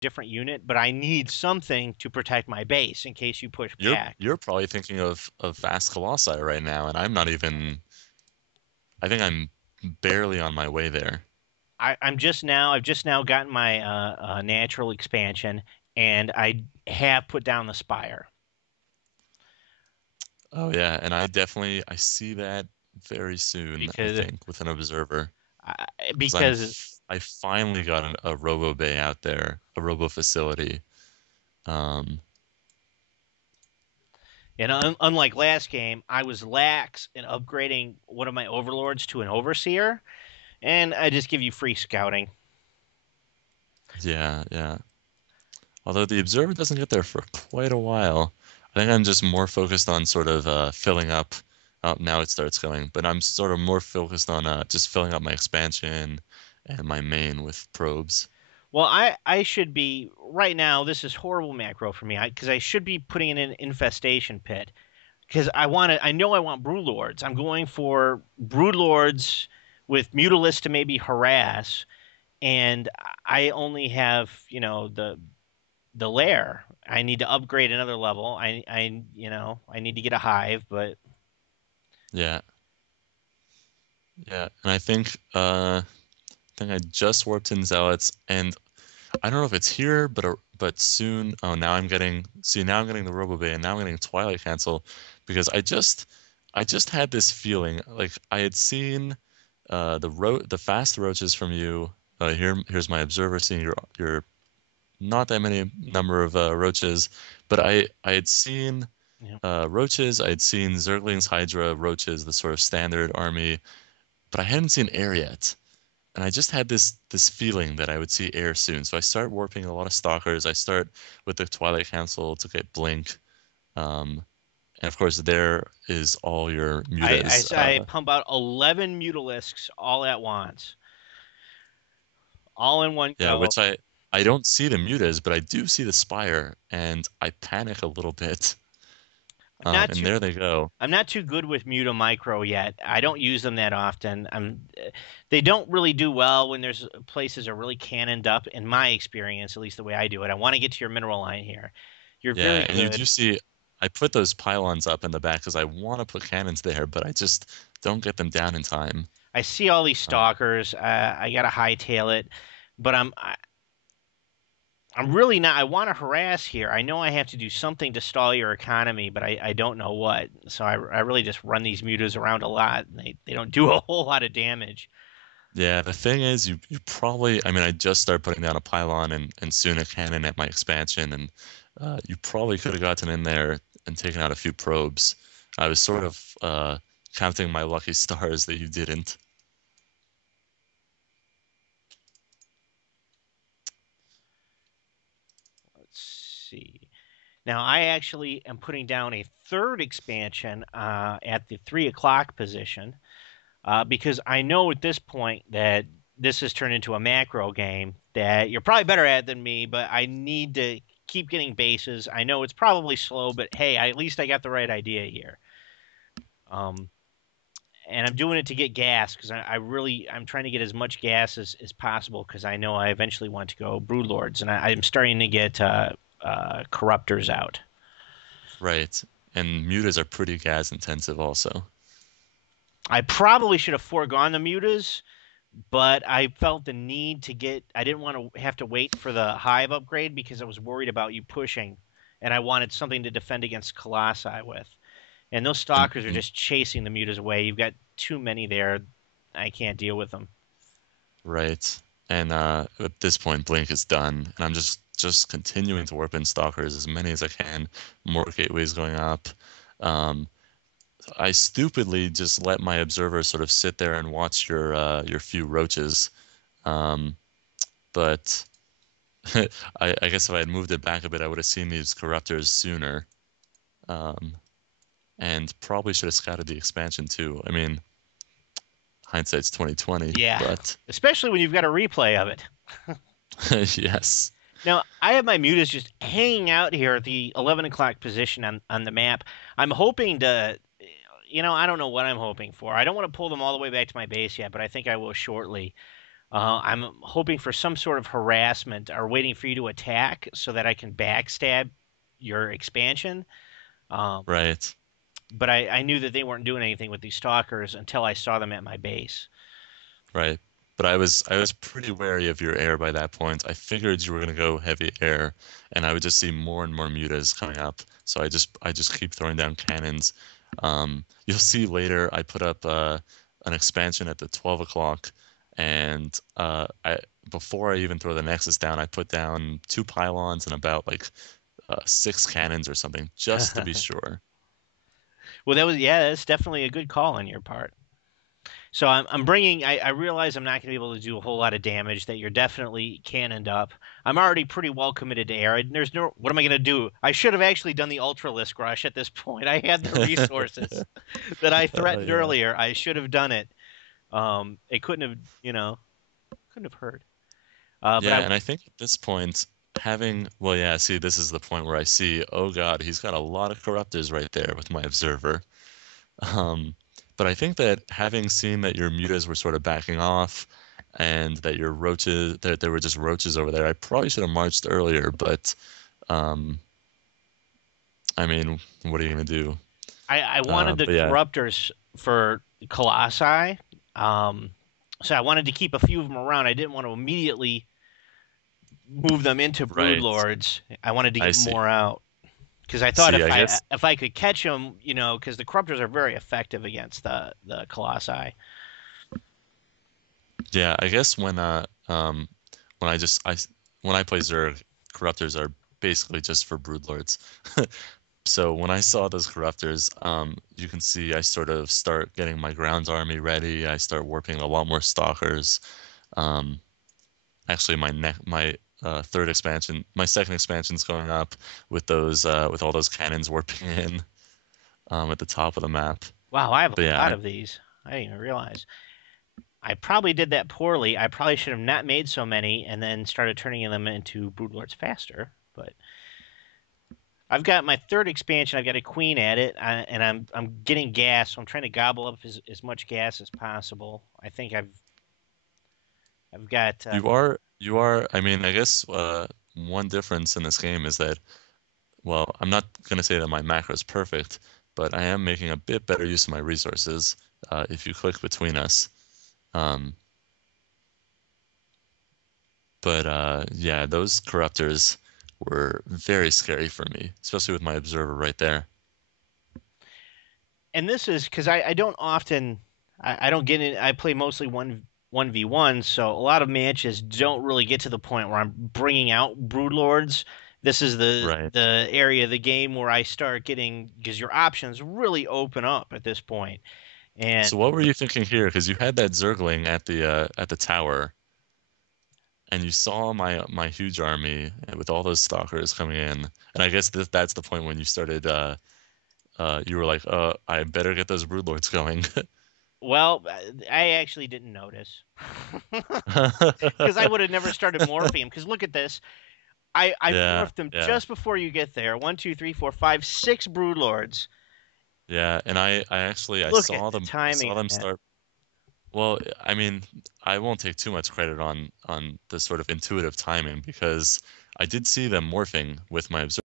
different unit, but I need something to protect my base in case you push back. You're probably thinking of Vast Colossi right now, and I'm not even. I think I'm barely on my way there. I've just now gotten my natural expansion, and I have put down the spire Oh yeah, and I see that very soon, I because think, with an observer. Because because I finally got a robo bay out there, a robo facility. Um, unlike last game, I was lax in upgrading one of my overlords to an overseer, and I just give you free scouting. yeah, yeah. Although the observer doesn't get there for quite a while. I think I'm just more focused on sort of filling up. Oh, now it starts going, but I'm sort of more focused on just filling up my expansion and my main with probes. Well, I should be right now. This is horrible macro for me because I should be putting in an infestation pit because I know I want broodlords. I'm going for broodlords with mutalisks to maybe harass, and I only have the lair. I need to upgrade another level. I need to get a hive, but Yeah, yeah, and I think I just warped in zealots, and I don't know if it's here, but soon. Oh, now I'm getting. See, now I'm getting the Robo Bay, and now I'm getting Twilight Cancel, because I just had this feeling like I had seen the fast roaches from you. Here's my observer seeing your not that many number of roaches, but I had seen you know, roaches. I had seen Zerglings, Hydra, roaches, the sort of standard army, but I hadn't seen air yet. And I just had this feeling that I would see air soon. So I start warping a lot of stalkers. I start with the Twilight Council to get Blink. Um, and of course there is all your mutas. I pump out 11 mutalisks all at once, all in one Yeah, go. which I don't see the mutas, but I do see the Spire, and I panic a little bit. I'm not And too there they go. I'm not too good with Muta Micro yet. I don't use them that often. They don't really do well when there's places are really cannoned up. In my experience, at least the way I do it. I want to get to your mineral line here. You're very Yeah, and you good. do see I put those pylons up in the back because I want to put cannons there, but I just don't get them down in time. I see all these Uh, stalkers. I gotta hightail it, but I'm really not. I want to harass here. I know I have to do something to stall your economy, but I don't know what. So I really just run these mutas around a lot. And they don't do a whole lot of damage. Yeah, the thing is, you probably, I mean, I just started putting down a pylon and soon a cannon at my expansion, and you probably could have gotten in there and taken out a few probes. I was sort of counting my lucky stars that you didn't. Let's see. Now I actually am putting down a third expansion at the 3 o'clock position because I know at this point that this has turned into a macro game that you're probably better at than me, but I need to keep getting bases. I know it's probably slow, but hey, at least I got the right idea here. Um, and I'm doing it to get gas because I'm trying to get as much gas as possible because I know I eventually want to go broodlords, and I'm starting to get corruptors out. Right. And mutas are pretty gas intensive also. I probably should have foregone the mutas, but I felt the need to get. I didn't want to have to wait for the hive upgrade because I was worried about you pushing, and I wanted something to defend against colossi with. And those And stalkers are just chasing the mutas away. You've got too many there. I can't deal with them. right. And at this point, Blink is done, and I'm just continuing to warp in stalkers as many as I can. More gateways going up. Um, I stupidly just let my observer sort of sit there and watch your few roaches. Um, but I guess if I had moved it back a bit, I would have seen these corruptors sooner. Um, and probably should have scouted the expansion too. I mean, hindsight's 2020, Yeah, but especially when you've got a replay of it. yes. Now, I have my mutas just hanging out here at the 11 o'clock position on the map. I'm hoping to, I don't know what I'm hoping for. I don't want to pull them all the way back to my base yet, but I think I will shortly. I'm hoping for some sort of harassment or waiting for you to attack so that I can backstab your expansion. Um, Right. but I knew that they weren't doing anything with these stalkers until I saw them at my base. Right. But I was pretty wary of your air by that point. I figured you were gonna go heavy air, and I would just see more and more mutas coming up. So I just keep throwing down cannons. You'll see later I put up an expansion at the 12 o'clock, and I before I even throw the Nexus down, I put down two pylons and about like six cannons or something just to be sure. Well, that's definitely a good call on your part. So I'm bringing. I realize I'm not going to be able to do a whole lot of damage. That you're definitely cannoned up. I'm already pretty well committed to air. There's no. What am I going to do? I should have actually done the Ultralisk rush at this point. I had the resources that I threatened Yeah. earlier. I should have done it. It couldn't have. Couldn't have hurt. But Yeah, and I think at this point, well, yeah, see, this is the point where I see, oh God, he's got a lot of corruptors right there with my observer. Um, but I think that having seen that your mutas were sort of backing off and that your roaches, that there were just roaches over there, I probably should have marched earlier, but um, I mean, what are you gonna do? I wanted the But yeah, corruptors for Colossi. Um, so I wanted to keep a few of them around. I didn't want to immediately move them into right. broodlords. I wanted to I get see. more out because I thought See, if I I guess, if I could catch them, because the corruptors are very effective against the colossi. yeah, I guess when I just, when I play Zerg, corruptors are basically just for broodlords. So when I saw those corruptors, you can see I sort of start getting my ground army ready. I start warping a lot more stalkers. Um, Actually, my third expansion, my second expansion's going up with all those cannons warping in at the top of the map. Wow, I have But a yeah, lot of these. I didn't even realize. I probably did that poorly. I probably should have not made so many and then started turning them into broodlords faster. But I've got my third expansion. I've got a queen at it, and I'm getting gas. So I'm trying to gobble up as much gas as possible. I think I've got you are. I mean, I guess one difference in this game is that, well, I'm not gonna say that my macro is perfect, but I am making a bit better use of my resources. If you click between us. Um, but yeah, those corruptors were very scary for me, especially with my observer right there. and this is because I don't often I don't get in. I play mostly one v one, so a lot of matches don't really get to the point where I'm bringing out broodlords. This is Right. the area of the game where I start getting because your options really open up at this point. And So what were you thinking here? Because you had that Zergling at the tower, and you saw my huge army with all those stalkers coming in, and I guess that's the point when you started. You were like, I better get those broodlords going. well, I actually didn't notice because I would have never started morphing them. Because look at this, I Yeah, morphed them yeah, just before you get there. One, two, three, four, five, six broodlords. yeah. And I actually Look at the I timing saw on them that. start. Well, I mean, I won't take too much credit on the sort of intuitive timing because I did see them morphing with my observer.